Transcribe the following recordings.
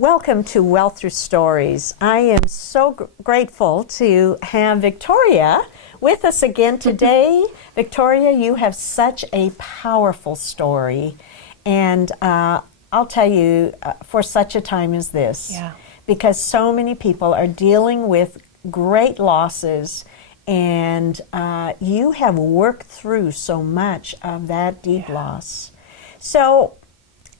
Welcome to Wealth Through Stories. I am so grateful to have Victoria with us again today. Victoria, you have such a powerful story, and I'll tell you, for such a time as this, because so many people are dealing with great losses, and you have worked through so much of that deep loss. So,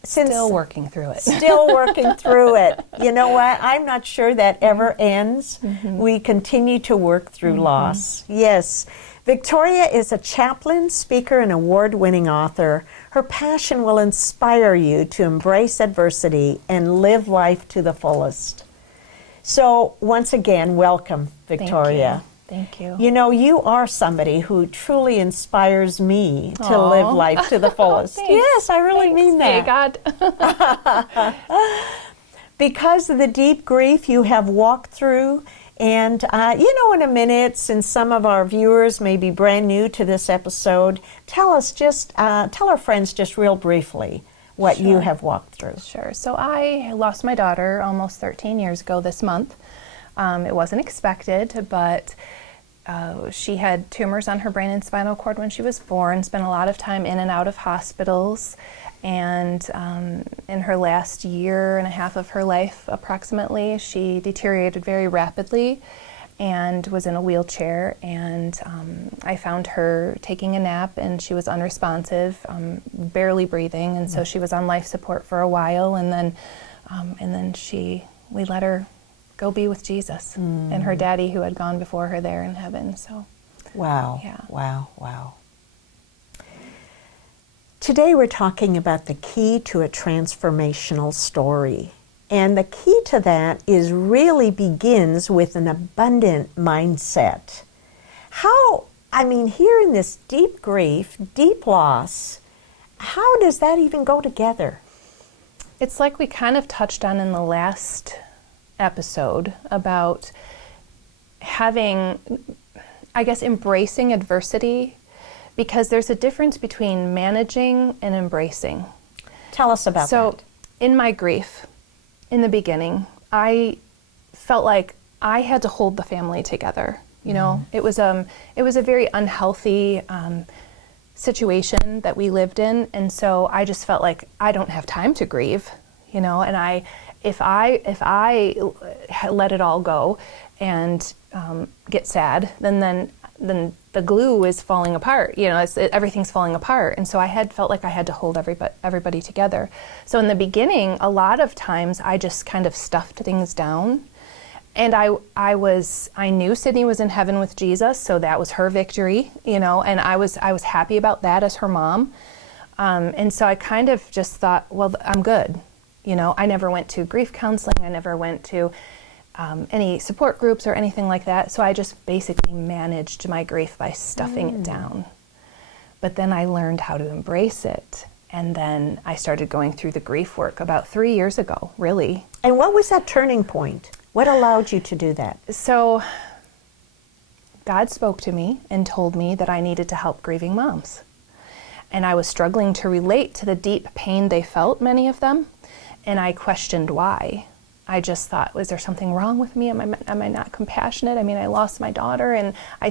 Still working through it. Still working through it. You know what? I'm not sure that ever ends. We continue to work through loss. Yes. Victoria is a chaplain, speaker, and award-winning author. Her passion will inspire you to embrace adversity and live life to the fullest. So, once again, welcome, Victoria. Thank you. You know, you are somebody who truly inspires me to live life to the fullest. Yes, I really mean that. God. Because of the deep grief you have walked through, and you know, in a minute, since some of our viewers may be brand new to this episode, tell our friends just real briefly what you have walked through. Sure. So I lost my daughter almost 13 years ago this month. It wasn't expected, but she had tumors on her brain and spinal cord when she was born, spent a lot of time in and out of hospitals, and in her last year and a half of her life, approximately, she deteriorated very rapidly and was in a wheelchair, and I found her taking a nap, and she was unresponsive, barely breathing, and so she was on life support for a while, and then we let her go be with Jesus and her daddy who had gone before her there in heaven. So, wow, wow. Today we're talking about the key to a transformational story. And the key to that is really begins with an abundant mindset. Here in this deep grief, deep loss, how does that even go together? It's like we kind of touched on in the last episode about embracing adversity, because there's a difference between managing and embracing. Tell us about that. So in my grief, in the beginning, I felt like I had to hold the family together. You know, it was a very unhealthy situation that we lived in, and so I just felt like I don't have time to grieve, you know, and if I let it all go and get sad, then the glue is falling apart. You know, everything's falling apart. And so I had felt like I had to hold everybody together. So in the beginning, a lot of times I just kind of stuffed things down. And I knew Sydney was in heaven with Jesus, so that was her victory. You know, and I was happy about that as her mom. And so I kind of just thought, well, I'm good. You know, I never went to grief counseling. I never went to any support groups or anything like that. So I just basically managed my grief by stuffing it down. But then I learned how to embrace it. And then I started going through the grief work about 3 years ago, really. And what was that turning point? What allowed you to do that? So God spoke to me and told me that I needed to help grieving moms. And I was struggling to relate to the deep pain they felt, many of them. And I questioned why. I just thought, was there something wrong with me? Am I not compassionate? I mean, I lost my daughter, and I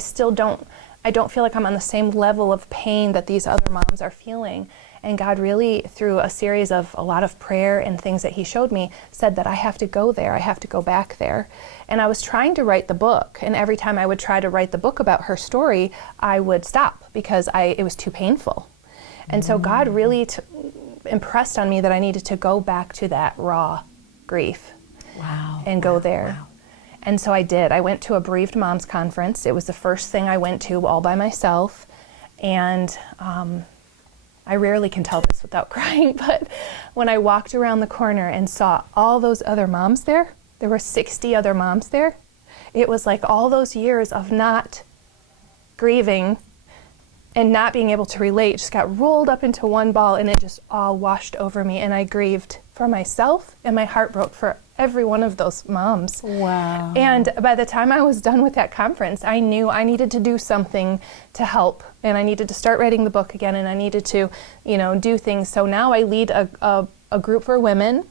don't feel like I'm on the same level of pain that these other moms are feeling. And God really, through a series of a lot of prayer and things that He showed me, said that I have to go there. I have to go back there. And I was trying to write the book, and every time I would try to write the book about her story, I would stop because it was too painful. And so God really impressed on me that I needed to go back to that raw grief and go there. Wow. And so I did. I went to a bereaved moms conference. It was the first thing I went to all by myself. And I rarely can tell this without crying, but when I walked around the corner and saw all those other moms there were 60 other moms there. It was like all those years of not grieving and not being able to relate just got rolled up into one ball, and it just all washed over me, and I grieved for myself, and my heart broke for every one of those moms. Wow. And by the time I was done with that conference, I knew I needed to do something to help, and I needed to start writing the book again, and I needed to, do things. So now I lead a group for women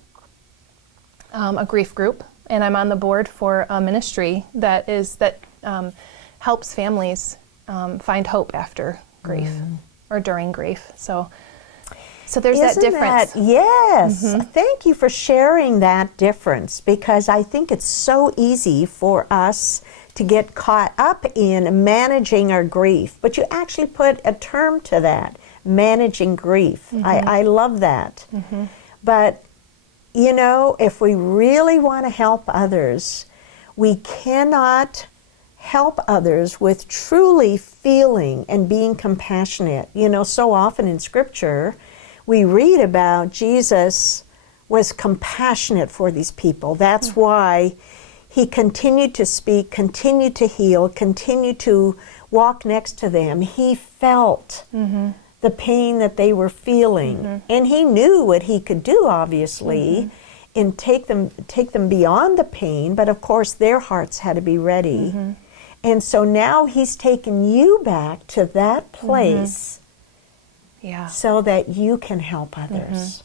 a grief group, and I'm on the board for a ministry that helps families find hope after grief or during grief. So there's that difference. Yes. Thank you for sharing that difference, because I think it's so easy for us to get caught up in managing our grief. But you actually put a term to that, managing grief. I love that. But, you know, if we really want to help others, we cannot help others with truly feeling and being compassionate. You know, so often in Scripture, we read about Jesus was compassionate for these people. That's why he continued to speak, continued to heal, continued to walk next to them. He felt the pain that they were feeling. And he knew what he could do, obviously, and take them beyond the pain, but of course their hearts had to be ready. And so now he's taken you back to that place so that you can help others.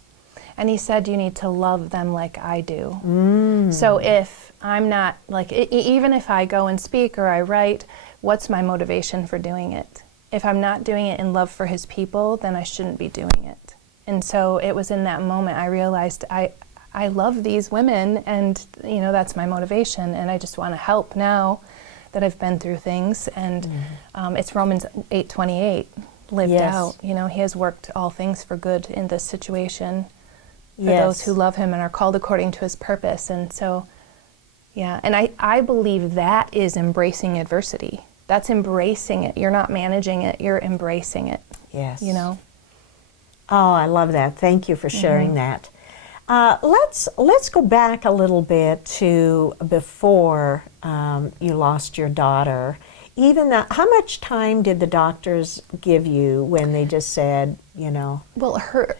And he said you need to love them like I do. So if I'm not, like, even if I go and speak or I write, what's my motivation for doing it? If I'm not doing it in love for his people, then I shouldn't be doing it. And so it was in that moment I realized I love these women, and, you know, that's my motivation, and I just want to help now that I've been through things. And it's Romans 8:28 lived out. You know, he has worked all things for good in this situation for those who love him and are called according to his purpose. And so, and I believe that is embracing adversity. That's embracing it. You're not managing it, you're embracing it. Yes. You know? Oh, I love that. Thank you for sharing that. Let's go back a little bit to before you lost your daughter. Even how much time did the doctors give you when they just said, you know? Well, her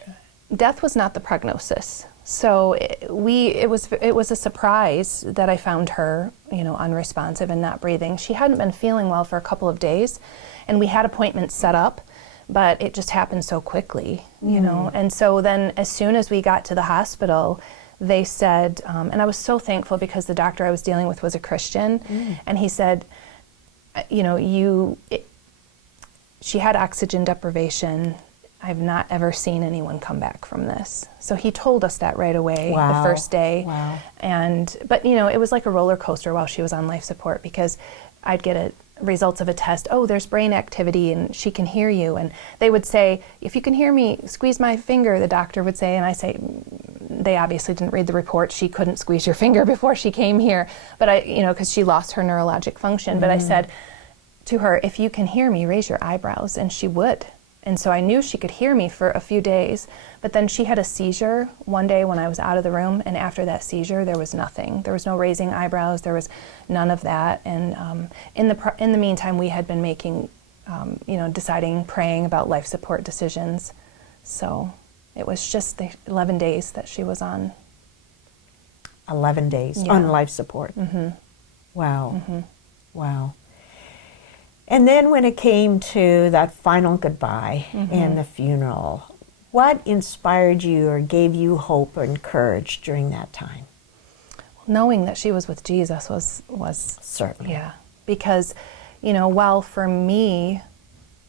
death was not the prognosis. So it was a surprise that I found her, you know, unresponsive and not breathing. She hadn't been feeling well for a couple of days, and we had appointments set up, but it just happened so quickly, you know. And so then as soon as we got to the hospital, they said, and I was so thankful because the doctor I was dealing with was a Christian, and he said, you know, she had oxygen deprivation. I've not ever seen anyone come back from this. So he told us that right away, the first day. But you know, it was like a roller coaster while she was on life support, because I'd get results of a test. Oh, there's brain activity and she can hear you. And they would say, if you can hear me, squeeze my finger, the doctor would say. And I say, they obviously didn't read the report. She couldn't squeeze your finger before she came here. But you know, because she lost her neurologic function. But I said to her, if you can hear me, raise your eyebrows. And she would. And so I knew she could hear me for a few days, but then she had a seizure one day when I was out of the room, and after that seizure, there was nothing. There was no raising eyebrows, there was none of that. And in the meantime, we had been making, you know, deciding, praying about life support decisions. So it was just the 11 days that she was on. 11 days on life support. Wow. Wow. And then when it came to that final goodbye and the funeral, what inspired you or gave you hope and courage during that time? Knowing that she was with Jesus was certainly. Yeah, because, you know, while for me,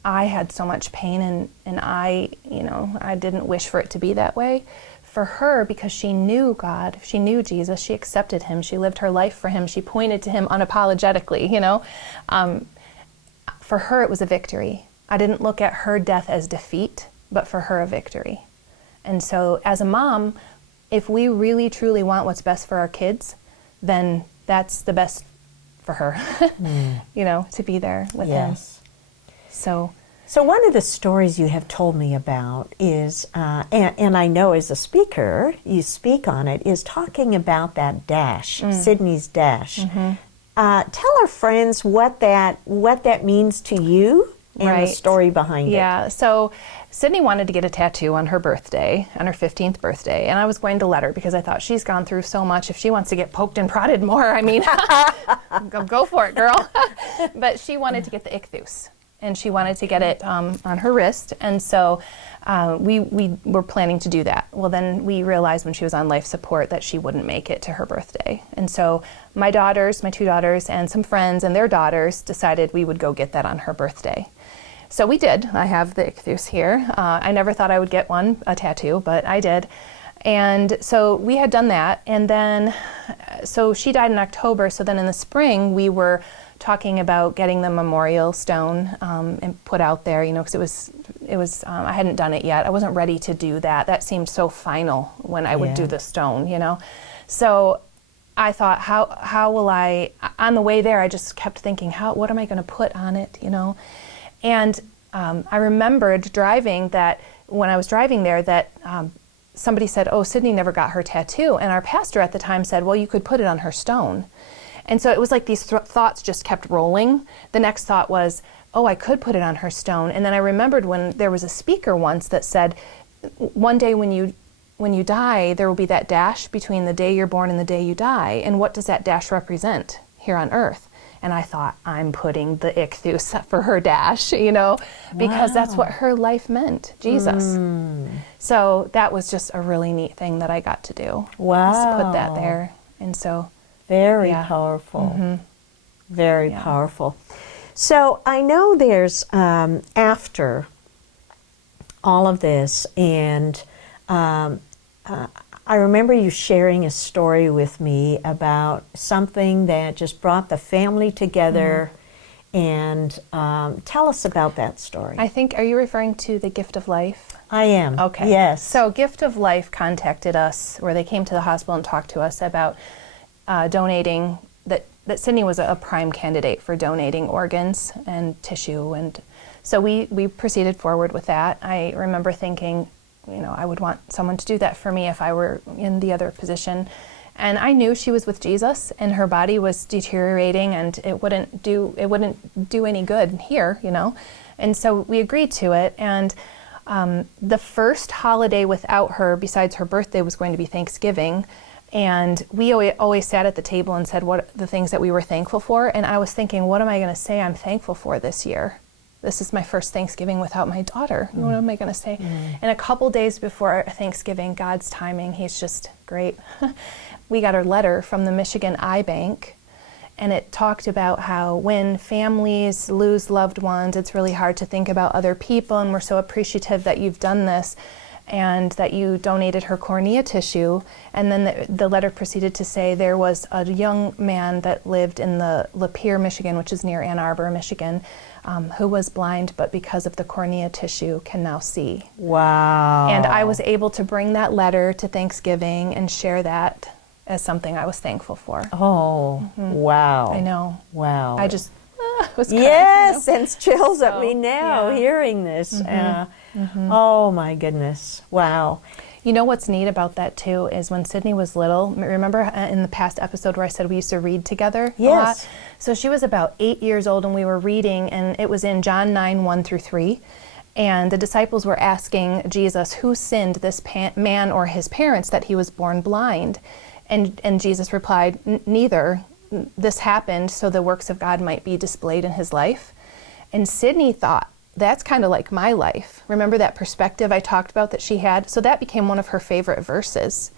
I had so much pain and I, you know, I didn't wish for it to be that way. For her, because she knew God, she knew Jesus, she accepted him, she lived her life for him, she pointed to him unapologetically, you know. For her, it was a victory. I didn't look at her death as defeat, but for her, a victory. And so as a mom, if we really, truly want what's best for our kids, then that's the best for her, you know, to be there with him. So one of the stories you have told me about is, and I know as a speaker, you speak on it, is talking about that dash, Sydney's dash. Tell our friends what that means to you and the story behind it. Yeah, so Sydney wanted to get a tattoo on her birthday, on her 15th birthday, and I was going to let her because I thought she's gone through so much. If she wants to get poked and prodded more, I mean, go for it, girl. But she wanted to get the ichthus. and she wanted to get it on her wrist. And so we were planning to do that. Well, then we realized when she was on life support that she wouldn't make it to her birthday. And so my two daughters, and some friends and their daughters decided we would go get that on her birthday. So we did. I have the ichthus here. I never thought I would get a tattoo, but I did. And so we had done that, and then, so she died in October, so then in the spring we were talking about getting the memorial stone and put out there, because it was I hadn't done it yet. I wasn't ready to do that. That seemed so final when I would do the stone, So I thought, how will I, on the way there, I just kept thinking, what am I going to put on it, And I remembered when I was driving there, that somebody said, oh, Sydney never got her tattoo. And our pastor at the time said, well, you could put it on her stone. And so it was like these thoughts just kept rolling. The next thought was, oh, I could put it on her stone. And then I remembered when there was a speaker once that said, one day when you die, there will be that dash between the day you're born and the day you die. And what does that dash represent here on earth? And I thought, I'm putting the ichthus for her dash, because that's what her life meant, Jesus. So that was just a really neat thing that I got to do. Wow. Just put that there. And so. Very powerful. Very powerful. So I know there's, after all of this, and I remember you sharing a story with me about something that just brought the family together. And tell us about that story. Are you referring to the Gift of Life? I am. Okay. Yes. So Gift of Life contacted us, or they came to the hospital and talked to us about donating, that Sydney was a prime candidate for donating organs and tissue. And so we proceeded forward with that. I remember thinking, I would want someone to do that for me if I were in the other position. And I knew she was with Jesus, and her body was deteriorating, and it wouldn't do any good here, And so we agreed to it. And the first holiday without her, besides her birthday, was going to be Thanksgiving. And we always sat at the table and said what the things that we were thankful for. And I was thinking, what am I going to say I'm thankful for this year? This is my first Thanksgiving without my daughter. What am I going to say? And a couple days before Thanksgiving, God's timing, he's just great. We got a letter from the Michigan Eye Bank, and it talked about how when families lose loved ones, it's really hard to think about other people, and we're so appreciative that you've done this and that you donated her cornea tissue. And then the letter proceeded to say there was a young man that lived in the Lapeer, Michigan, which is near Ann Arbor, Michigan, who was blind, but because of the cornea tissue can now see. Wow. And I was able to bring that letter to Thanksgiving and share that as something I was thankful for. Oh, wow. I know. Wow. I just was crying, Yes, sends chills at me now yeah. hearing this. Oh my goodness. Wow. You know what's neat about that too is when Sydney was little, remember in the past episode where I said we used to read together a lot? So she was about 8 years old and we were reading, and it was in John 9:1-3. And the disciples were asking Jesus, who sinned, this man or his parents, that he was born blind? And Jesus replied, neither. This happened so the works of God might be displayed in his life. And Sydney thought, that's kind of like my life. Remember that perspective I talked about that she had? So that became one of her favorite verses.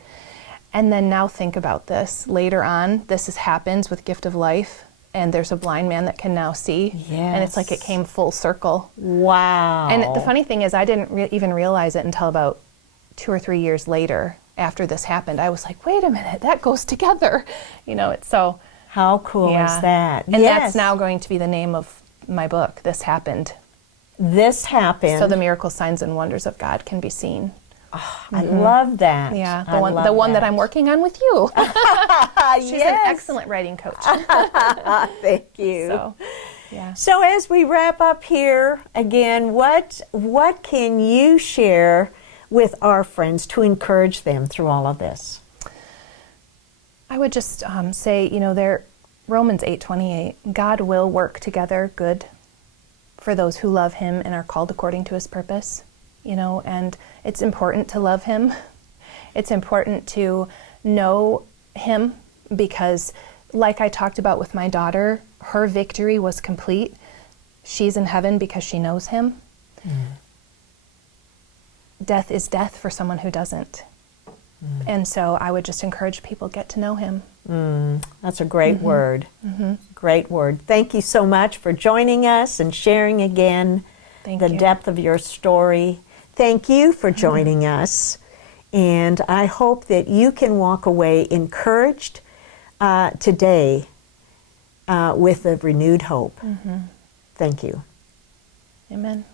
And then now think about this. Later on, happens with Gift of Life, and there's a blind man that can now see. Yes. And it's like it came full circle. Wow. And the funny thing is I didn't even realize it until about 2 or 3 years later after this happened. I was like, wait a minute, that goes together. It's so... How cool is that? And that's now going to be the name of my book, This Happened. This happened. So the miracles, signs, and wonders of God can be seen. Oh, I love that. Yeah, the one that I'm working on with you. She's an excellent writing coach. Thank you. So, yeah. So as we wrap up here, again, what can you share with our friends to encourage them through all of this? I would just say, Romans 8:28, God will work together good for those who love him and are called according to his purpose, and it's important to love him. It's important to know him because, like I talked about with my daughter, her victory was complete. she's in heaven because she knows him. Death is death for someone who doesn't. And so I would just encourage people, get to know him. That's a great word. Great word. Thank you so much for joining us and sharing again Thank the you. depth of your story. Thank you for joining us. And I hope that you can walk away encouraged today with a renewed hope. Thank you. Amen.